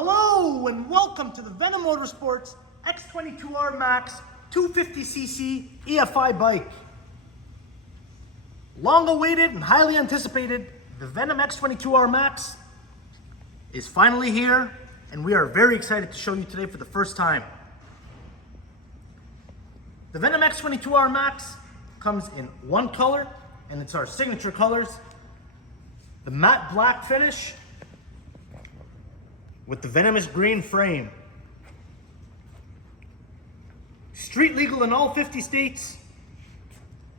Hello and welcome to the Venom Motorsports X22R Max 250cc EFI bike. Long awaited and highly anticipated, the Venom X22R Max is finally here, and we are very excited to show you today for the first time. The Venom X22R Max comes in one color, and it's our signature colors. The matte black finish with the venomous green frame. Street legal in all 50 states,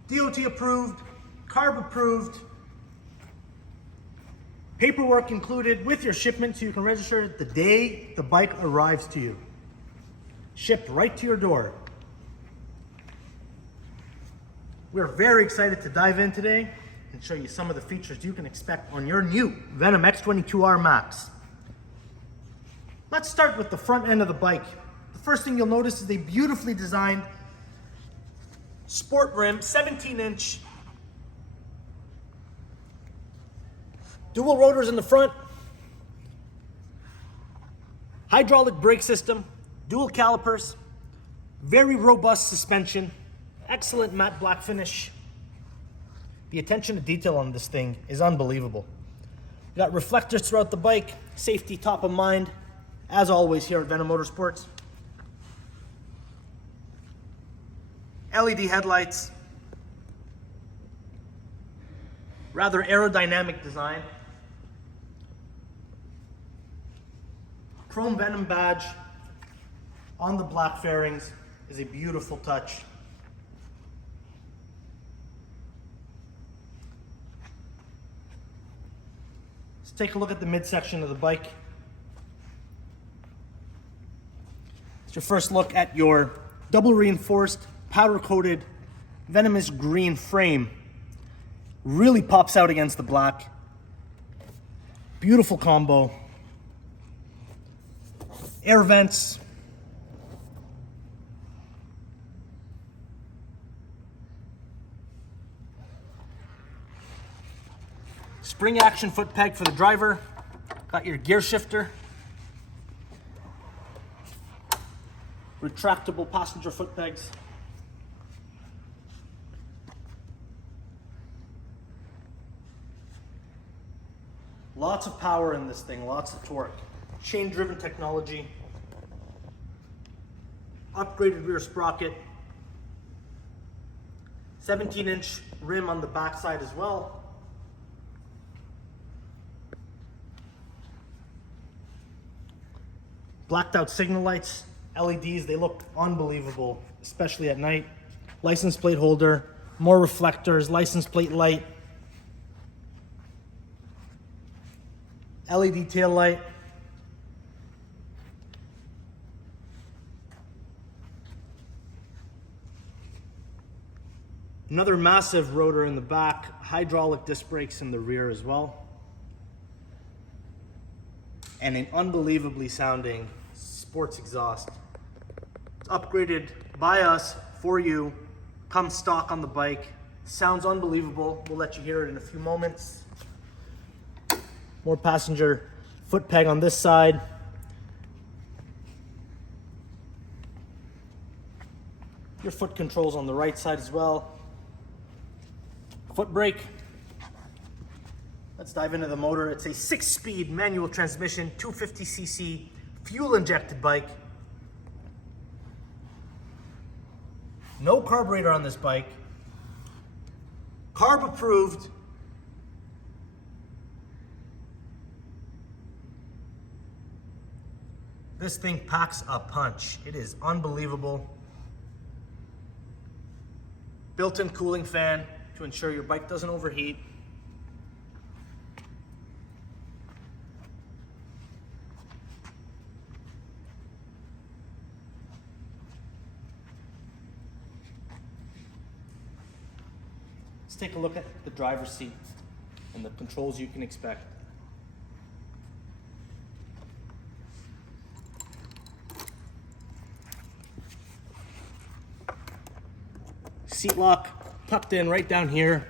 DOT approved, CARB approved, paperwork included with your shipment so you can register it the day the bike arrives to you. Shipped right to your door. We're very excited to dive in today and show you some of the features you can expect on your new Venom X22R Max. Let's start with the front end of the bike. The first thing you'll notice is a beautifully designed sport rim, 17-inch. Dual rotors in the front. Hydraulic brake system, dual calipers, very robust suspension, excellent matte black finish. The attention to detail on this thing is unbelievable. We got reflectors throughout the bike, safety top of mind, as always here at Venom Motorsports. LED headlights, rather aerodynamic design. Chrome Venom badge on the black fairings is a beautiful touch. Let's take a look at the midsection of the bike. It's your first look at your double reinforced, powder coated, venomous green frame. Really pops out against the black. Beautiful combo. Air vents. Spring action foot peg for the driver. Got your gear shifter. Retractable passenger foot pegs. Lots of power in this thing, lots of torque. Chain driven technology. Upgraded rear sprocket. 17-inch rim on the backside as well. Blacked out signal lights. LEDs, they look unbelievable, especially at night. License plate holder, more reflectors, license plate light. LED tail light. Another massive rotor in the back, hydraulic disc brakes in the rear as well. And an unbelievably sounding sports exhaust. It's upgraded by us for you, comes stock on the bike. Sounds unbelievable. We'll let you hear it in a few moments. More passenger foot peg on this side. Your foot controls on the right side as well. Foot brake. Let's dive into the motor. It's a 6-speed manual transmission, 250cc fuel-injected bike. No carburetor on this bike. CARB approved. This thing packs a punch. It is unbelievable. Built-in cooling fan to ensure your bike doesn't overheat. Let's take a look at the driver's seat and the controls you can expect. Seat lock tucked in right down here.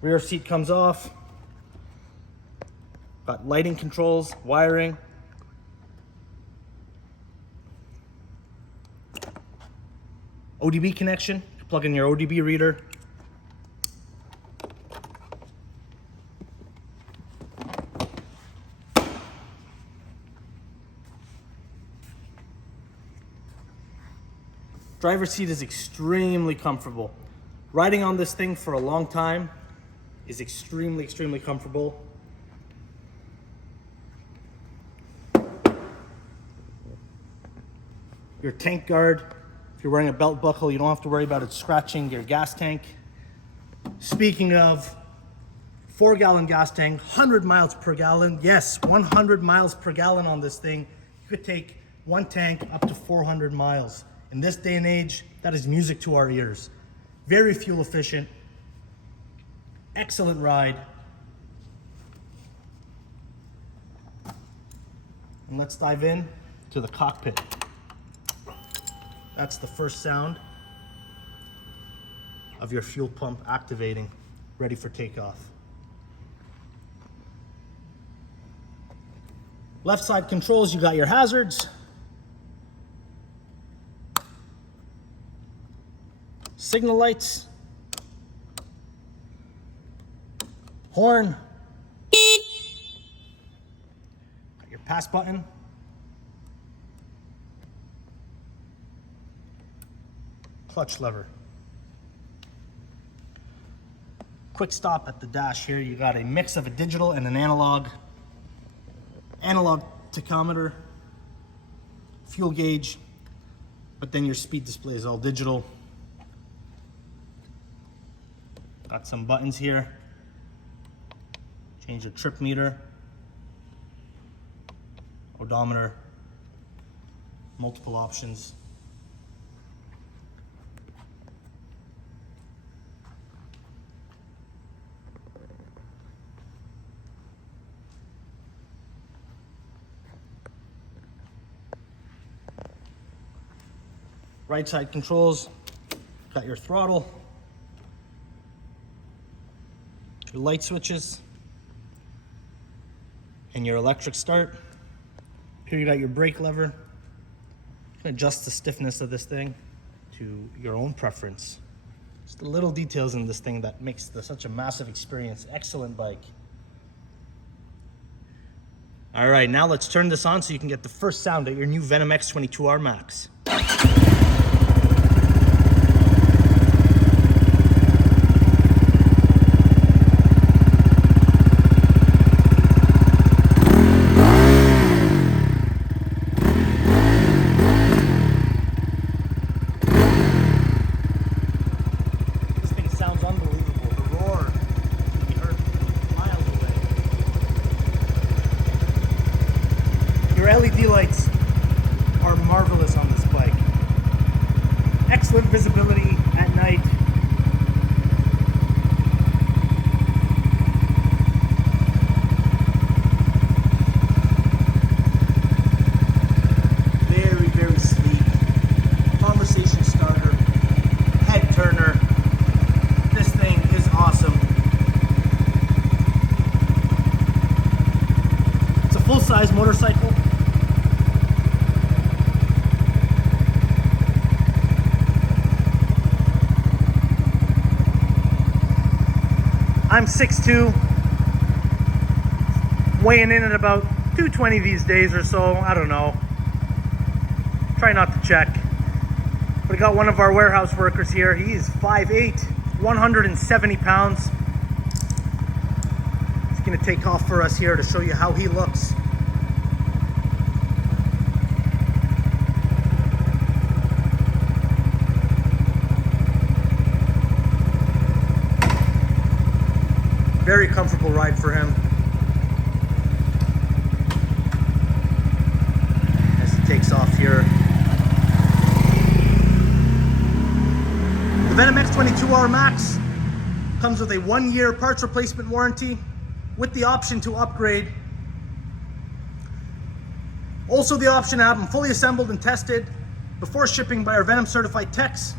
Rear seat comes off. Got lighting controls, wiring. ODB connection, you plug in your ODB reader. Driver's seat is extremely comfortable. Riding on this thing for a long time is extremely, extremely comfortable. Your tank guard, if you're wearing a belt buckle, you don't have to worry about it scratching your gas tank. Speaking of, 4-gallon gas tank, 100 miles per gallon. Yes, 100 miles per gallon on this thing. You could take one tank up to 400 miles. In this day and age, that is music to our ears. Very fuel efficient. Excellent ride. And let's dive in to the cockpit. That's the first sound of your fuel pump activating, ready for takeoff. Left side controls, you got your hazards. Signal lights. Horn. Got your pass button. Clutch lever. Quick stop at the dash here. You got a mix of a digital and an analog. Analog tachometer, fuel gauge, but then your speed display is all digital. Got some buttons here. Change your trip meter, odometer, multiple options. Right side controls, got your throttle, your light switches, and your electric start. Here you got your brake lever. You can adjust the stiffness of this thing to your own preference. Just the little details in this thing that makes this such a massive experience. Excellent bike. All right, now let's turn this on so you can get the first sound of your new Venom X22R Max. LED lights are marvelous on this bike. Excellent visibility at night. Very, very sleek. Conversation starter. Head turner. This thing is awesome. It's a full-size motorcycle. I'm 6'2", weighing in at about 220 these days or so, I don't know. Try not to check. But I got one of our warehouse workers here. He's 5'8", 170 pounds. He's gonna take off for us here to show you how he looks. Very comfortable ride for him. As he takes off here. The Venom X22R Max comes with a 1-year parts replacement warranty with the option to upgrade. Also the option to have them fully assembled and tested before shipping by our Venom certified techs.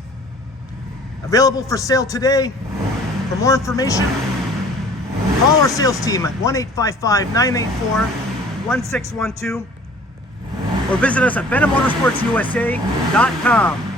Available for sale today. For more information, call or sales team at 1-855-984-1612 or visit us at venommotorsportsusa.com.